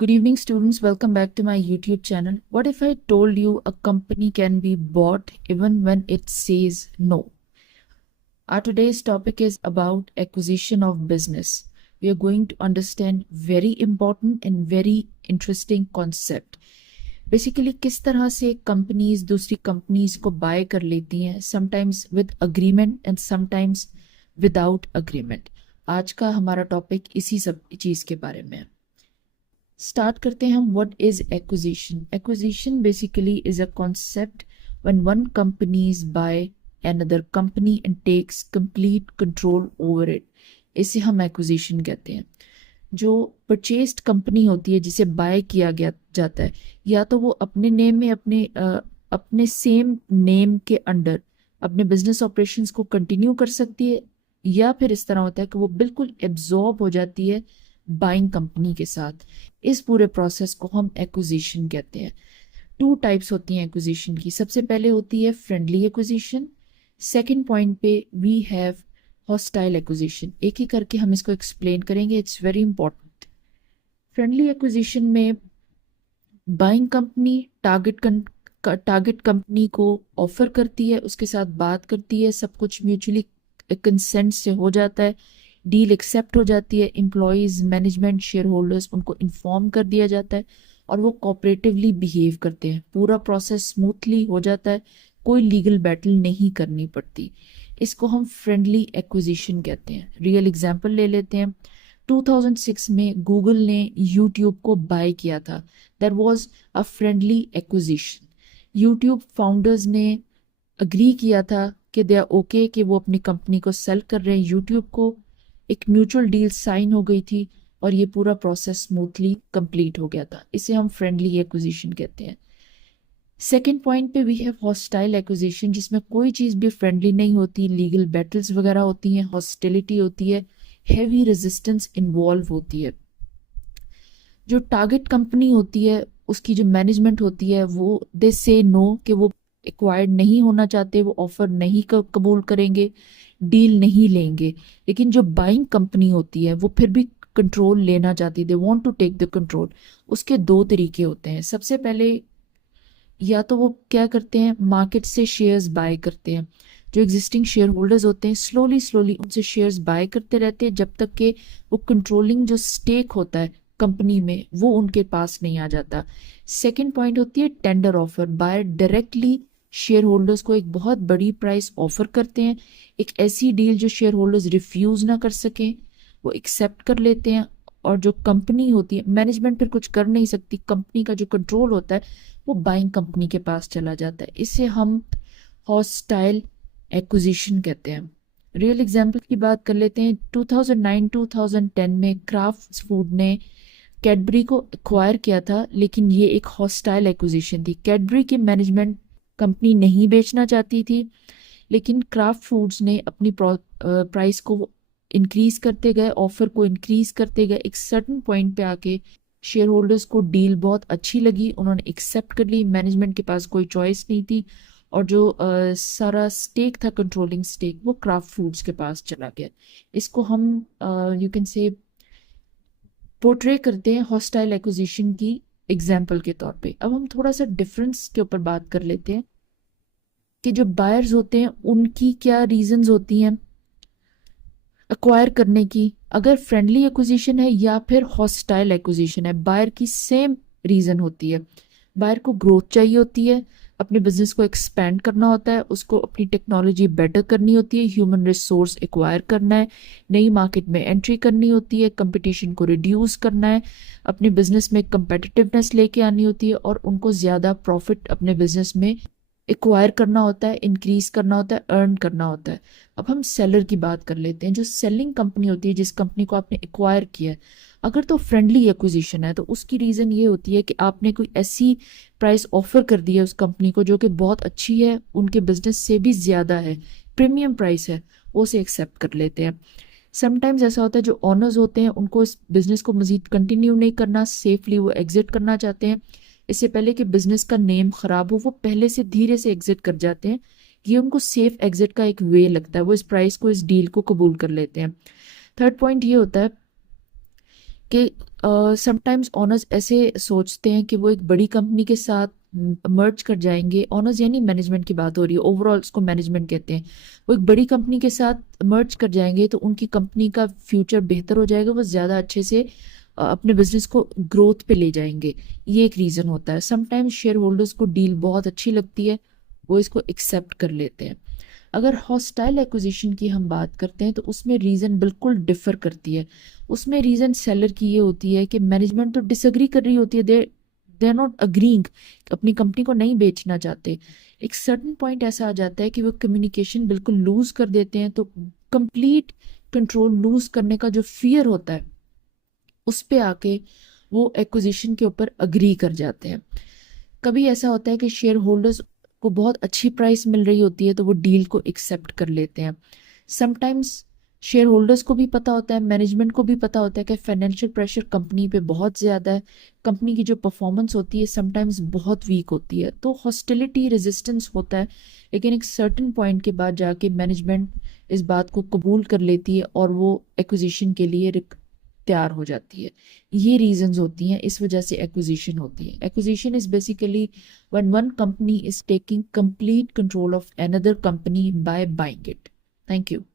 Good evening, students. Welcome back to my YouTube channel. What if I told you a company can be bought even when it says no? Our today's topic is about acquisition of business. We are going to understand very important and very interesting concept. Basically, किस तरह से companies दूसरी companies को bye कर लेती हैं, sometimes with agreement and sometimes without agreement. आज का हमारा टॉपिक इसी सब चीज़ के बारे में है. स्टार्ट करते हैं हम. What is acquisition? Acquisition basically is a concept when one company is by another company and takes complete control over it. इसे हम एक्विजिशन कहते हैं. जो परचेस्ड कंपनी होती है जिसे बाय किया गया जाता है, या तो वो अपने नेम में अपने सेम नेम के अंडर अपने बिजनेस ऑपरेशंस को कंटिन्यू कर सकती है, या फिर इस तरह होता है कि वो बिल्कुल एब्जॉर्ब हो जाती है बाइंग कंपनी के साथ. इस पूरे प्रोसेस को हम एक्विजिशन कहते हैं. टू टाइप्स होती हैं एक्विजिशन की. सबसे पहले होती है फ्रेंडली एक्विजिशन. सेकेंड पॉइंट पे वी हैव हॉस्टाइल एक्विजिशन. एक ही करके हम इसको एक्सप्लेन करेंगे. It's very important. Friendly acquisition में बाइंग कंपनी टारगेट कंपनी को ऑफर करती है, उसके साथ बात करती है, सब कुछ म्यूचुअली कंसेंट से हो जाता है, डील एक्सेप्ट हो जाती है, एम्प्लॉयज़, मैनेजमेंट, शेयर होल्डर्स उनको इन्फॉर्म कर दिया जाता है और वो कोऑपरेटिवली बिहेव करते हैं. पूरा प्रोसेस स्मूथली हो जाता है, कोई लीगल बैटल नहीं करनी पड़ती. इसको हम फ्रेंडली एक्विजिशन कहते हैं. रियल एग्जांपल ले लेते हैं. 2006 में गूगल ने यूट्यूब को बाय किया था. That was a friendly acquisition. YouTube founders ने अग्री किया था कि दे आर ओके कि वो अपनी कंपनी को सेल कर रहे हैं यूट्यूब को. एक म्यूचुअल डील साइन हो गई थी और ये पूरा प्रोसेस स्मूथली कंप्लीट हो गया था. इसे हम फ्रेंडली एक्विजिशन कहते हैं. सेकेंड पॉइंट पे वी हैव हॉस्टाइल एक्विजिशन, जिसमें कोई चीज़ भी फ्रेंडली नहीं होती, लीगल बैटल्स वगैरह होती हैं, हॉस्टिलिटी होती है, हैवी रेजिस्टेंस इन्वॉल्व होती है. जो टारगेट कंपनी होती है उसकी जो मैनेजमेंट होती है वो दे से नो कि वो एक्वायर्ड नहीं होना चाहते, वो ऑफर नहीं कबूल करेंगे, डील नहीं लेंगे. लेकिन जो बाइंग कंपनी होती है वो फिर भी कंट्रोल लेना चाहती है, they want to take the control. उसके दो तरीके होते हैं. सबसे पहले या तो वो क्या करते हैं, मार्केट से शेयर्स बाय करते हैं. जो एग्जिस्टिंग शेयर होल्डर्स होते हैं स्लोली उनसे शेयर्स बाय करते रहते हैं जब तक कि वो कंट्रोलिंग जो स्टेक होता है कंपनी में वो उनके पास नहीं आ जाता. सेकंड पॉइंट होती है tender offer. Buyer directly share holders को एक बहुत बड़ी प्राइस ऑफर करते हैं. एक ऐसी डील जो शेयर होल्डर्स रिफ्यूज ना कर सकें वो एक्सेप्ट कर लेते हैं. और जो कंपनी होती है, मैनेजमेंट फिर कुछ कर नहीं सकती, कंपनी का जो कंट्रोल होता है वो बाइंग कंपनी के पास चला जाता है. इसे हम हॉस्टाइल एक्विजिशन कहते हैं. रियल एग्जांपल की बात कर लेते हैं. 2009-2010 में क्राफ्ट फूड ने कैडबरी को एक्वायर किया था, लेकिन ये एक हॉस्टाइल एक्विजिशन थी. कैडबरी की मैनेजमेंट कंपनी नहीं बेचना चाहती थी, लेकिन क्राफ्ट फूड्स ने अपनी प्राइस को इंक्रीज करते गए, ऑफर को इंक्रीज करते गए. एक सर्टन पॉइंट पे आके शेयर होल्डर्स को डील बहुत अच्छी लगी, उन्होंने एक्सेप्ट कर ली. मैनेजमेंट के पास कोई चॉइस नहीं थी और जो सारा स्टेक था, कंट्रोलिंग स्टेक, वो क्राफ्ट फूड्स के पास चला गया. इसको हम यू कैन से पोर्ट्रे करते हैं हॉस्टाइल एक्विजिशन की एग्जाम्पल के तौर पे. अब हम थोड़ा सा डिफरेंस के ऊपर बात कर लेते हैं कि जो बायर्स होते हैं उनकी क्या रीजंस होती हैं एक्वायर करने की. अगर फ्रेंडली एक्विजिशन है या फिर हॉस्टाइल एक्विजिशन है, बायर की सेम रीजन होती है. बायर को ग्रोथ चाहिए होती है, अपने बिजनेस को एक्सपेंड करना होता है, उसको अपनी टेक्नोलॉजी बेटर करनी होती है, ह्यूमन रिसोर्स एक्वायर करना है, नई मार्केट में एंट्री करनी होती है, कंपटीशन को रिड्यूस करना है, अपने बिजनेस में कंपेटिटिवनेस लेके आनी होती है और उनको ज़्यादा प्रॉफिट अपने बिजनेस में एक्वायर करना होता है, इंक्रीज करना होता है, अर्न करना होता है. अब हम सेलर की बात कर लेते हैं. जो सेलिंग कंपनी होती है, जिस कंपनी को आपने एक्वायर किया है, अगर तो फ्रेंडली एक्विजिशन है तो उसकी रीज़न ये होती है कि आपने कोई ऐसी प्राइस ऑफर कर दी है उस कंपनी को जो कि बहुत अच्छी है, उनके बिजनेस से भी ज़्यादा है, प्रीमियम प्राइस है, वो उसे एक्सेप्ट कर लेते हैं. समटाइम्स ऐसा होता है जो ऑनर्स होते हैं उनको इस बिजनेस को मजीद कंटिन्यू नहीं करना, सेफली वो एग्जिट करना चाहते हैं. इससे पहले कि बिजनेस का नेम खराब हो वो पहले से धीरे से एग्जिट कर जाते हैं. ये उनको सेफ एग्जिट का एक वे लगता है, वो इस प्राइस को, इस डील को कबूल कर लेते हैं. थर्ड पॉइंट ये होता है कि समटाइम्स ओनर्स ऐसे सोचते हैं कि वो एक बड़ी कंपनी के साथ मर्ज कर जाएंगे। ओनर्स यानी मैनेजमेंट की बात हो रही है, ओवरऑल उसको मैनेजमेंट कहते हैं। वो एक बड़ी कंपनी के साथ मर्ज कर जाएंगे तो उनकी कंपनी का फ्यूचर बेहतर हो जाएगा, वो ज़्यादा अच्छे से अपने बिजनेस को ग्रोथ पे ले जाएंगे। ये एक रीज़न होता है। समटाइम्स शेयर होल्डर्स को डील बहुत अच्छी लगती है, वो इसको एक्सेप्ट कर लेते हैं। अगर हॉस्टाइल एक्विजिशन की हम बात करते हैं तो उसमें रीज़न बिल्कुल डिफर करती है। उसमें रीज़न सेलर की ये होती है कि मैनेजमेंट तो डिसएग्री कर रही होती है, दे आर नॉट अग्रीइंग, अपनी कंपनी को नहीं बेचना चाहते। एक सर्टन पॉइंट ऐसा आ जाता है कि वो कम्युनिकेशन बिल्कुल लूज कर देते हैं, तो कंप्लीट कंट्रोल लूज करने का जो फियर होता है उस पे आके वो एक्विजिशन के ऊपर अग्री कर जाते हैं। कभी ऐसा होता है कि शेयर होल्डर्स को बहुत अच्छी प्राइस मिल रही होती है तो वो डील को एक्सेप्ट कर लेते हैं। समटाइम्स शेयर होल्डर्स को भी पता होता है, मैनेजमेंट को भी पता होता है कि फाइनेंशियल प्रेशर कंपनी पे बहुत ज़्यादा है, कंपनी की जो परफॉर्मेंस होती है समटाइम्स बहुत वीक होती है, तो हॉस्टिलिटी रेजिस्टेंस होता है। लेकिन एक सर्टेन पॉइंट के बाद जाके मैनेजमेंट इस बात को कबूल कर लेती है और वो एक्विजिशन के लिए तैयार हो जाती है। ये रीजंस होती हैं, इस वजह से एक्विजिशन होती है। Acquisition is basically when one company is taking complete control of another company by buying it. Thank you.